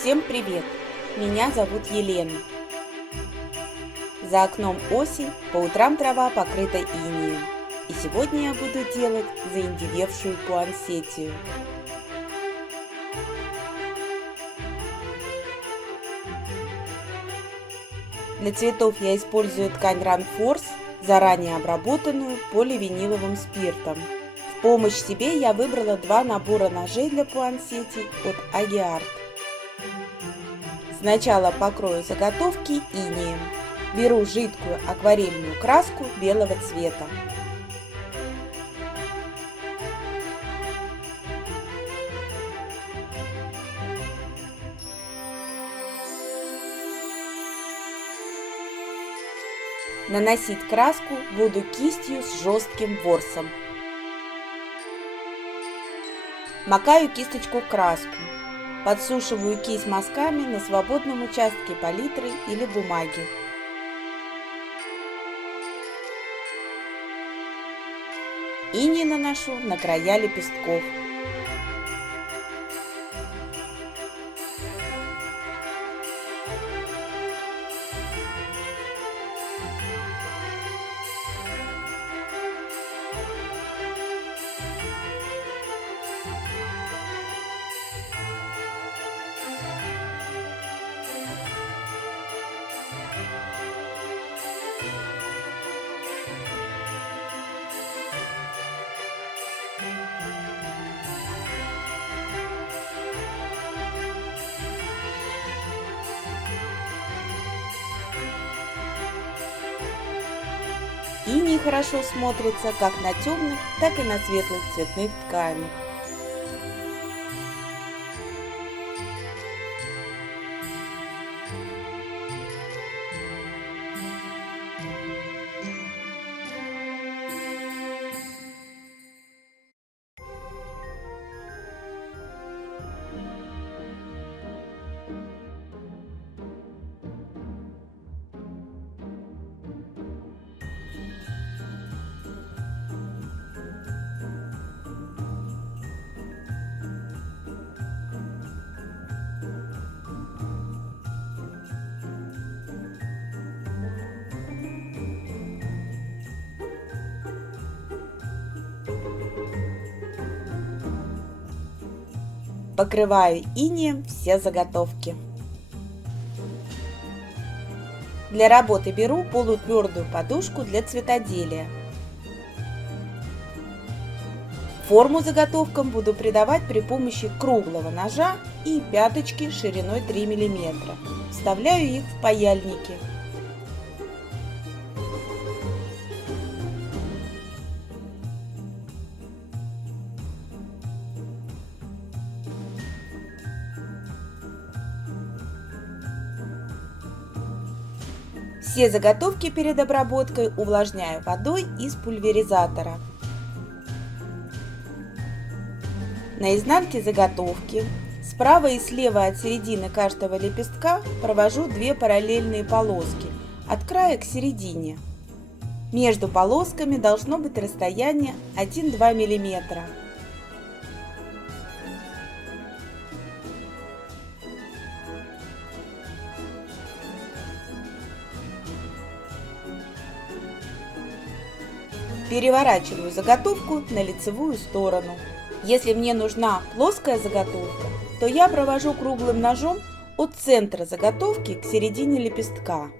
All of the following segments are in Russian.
Всем привет! Меня зовут Елена. За окном осень, по утрам трава покрыта инеем. И сегодня я буду делать заиндевевшую пуансетию. Для цветов я использую ткань Run Force, заранее обработанную поливиниловым спиртом. В помощь себе я выбрала два набора ножей для пуансетий от Agiart. Сначала покрою заготовки инеем. Беру жидкую акварельную краску белого цвета. Наносить краску буду кистью с жестким ворсом. Макаю кисточку в краску. Подсушиваю кисть мазками на свободном участке палитры или бумаги. Иней наношу на края лепестков. Иней хорошо смотрится как на темных, так и на светлых цветных тканях. Покрываю инеем все заготовки. Для работы беру полутвердую подушку для цветоделия. Форму заготовкам буду придавать при помощи круглого ножа и пяточки шириной 3 мм. Вставляю их в паяльники. Все заготовки перед обработкой увлажняю водой из пульверизатора. На изнанке заготовки справа и слева от середины каждого лепестка провожу две параллельные полоски от края к середине. Между полосками должно быть расстояние 1-2 мм. Переворачиваю заготовку на лицевую сторону. Если мне нужна плоская заготовка, то я провожу круглым ножом от центра заготовки к середине лепестка.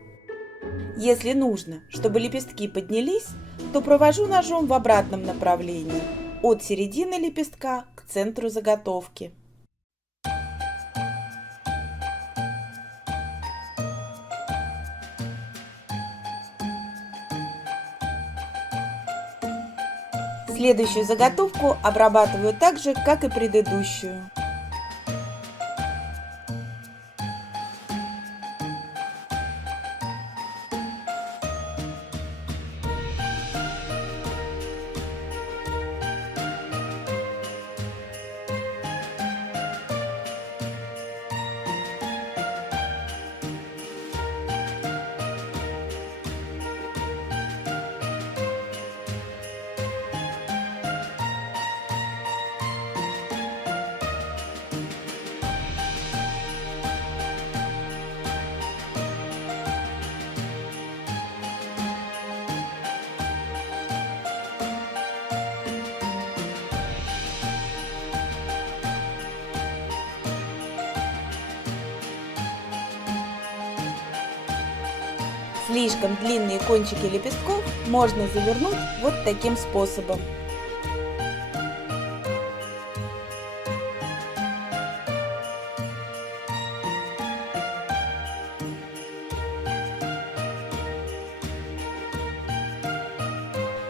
Если нужно, чтобы лепестки поднялись, то провожу ножом в обратном направлении, от середины лепестка к центру заготовки. Следующую заготовку обрабатываю так же, как и предыдущую. Слишком длинные кончики лепестков можно завернуть вот таким способом.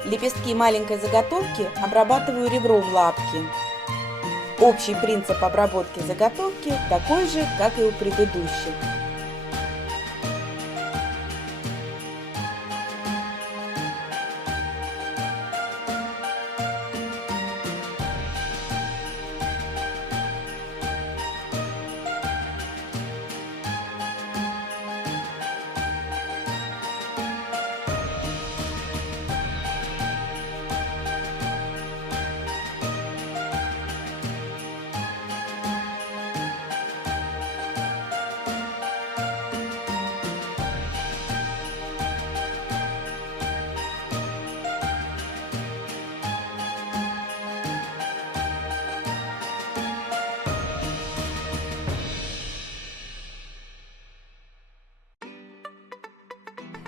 Лепестки маленькой заготовки обрабатываю ребром лапки. Общий принцип обработки заготовки такой же, как и у предыдущих.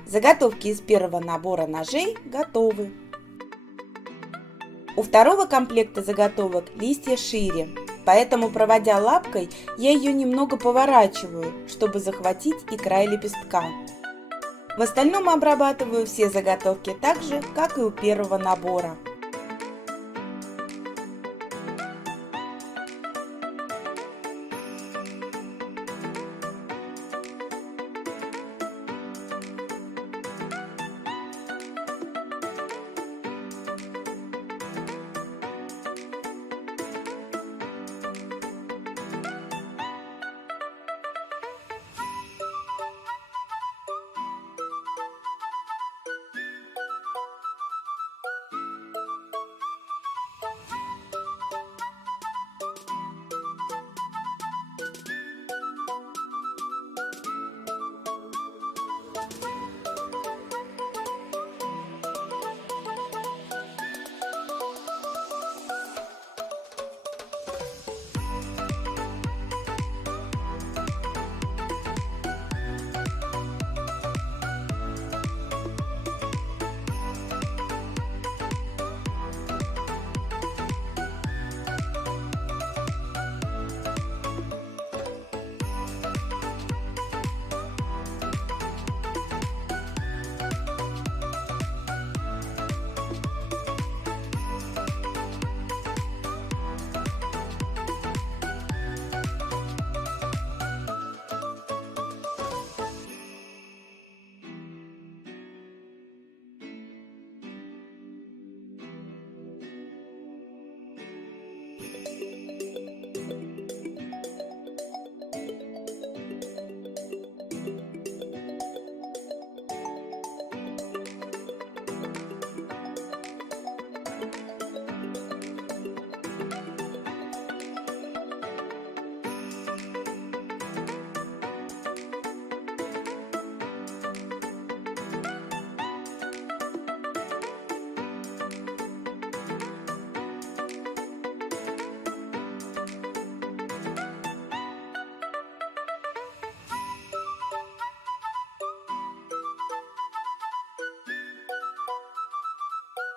Заготовки из первого набора ножей готовы. У второго комплекта заготовок листья шире, поэтому, проводя лапкой, я ее немного поворачиваю, чтобы захватить и край лепестка. В остальном обрабатываю все заготовки так же, как и у первого набора.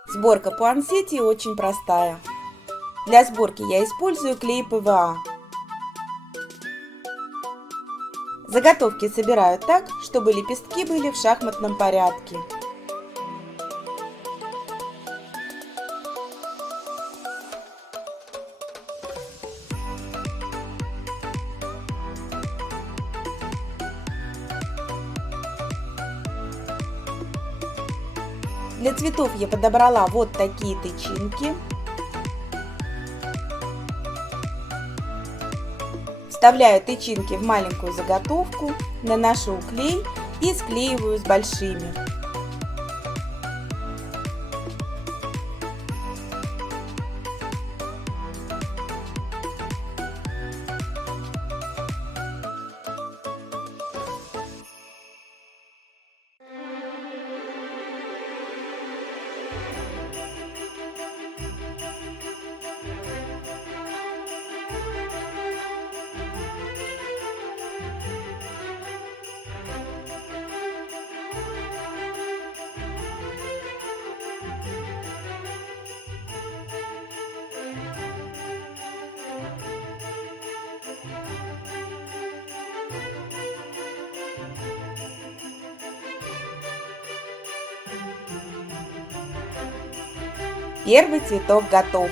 Сборка пуансетии очень простая. Для сборки я использую клей ПВА. Заготовки собираю так, чтобы лепестки были в шахматном порядке. Для цветов я подобрала вот такие тычинки. Вставляю тычинки в маленькую заготовку, наношу клей и склеиваю с большими. Первый цветок готов.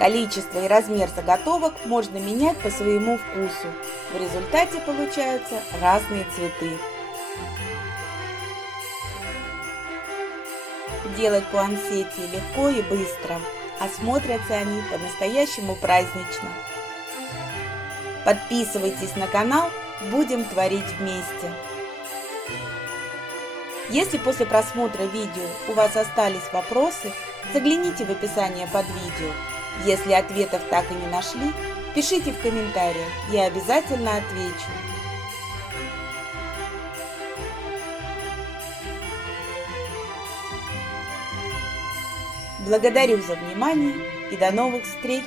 Количество и размер заготовок можно менять по своему вкусу. В результате получаются разные цветы. Делать пуансетии легко и быстро, а смотрятся они по-настоящему празднично. Подписывайтесь на канал, будем творить вместе. Если после просмотра видео у вас остались вопросы, загляните в описание под видео. Если ответов так и не нашли, пишите в комментариях, я обязательно отвечу. Благодарю за внимание и до новых встреч!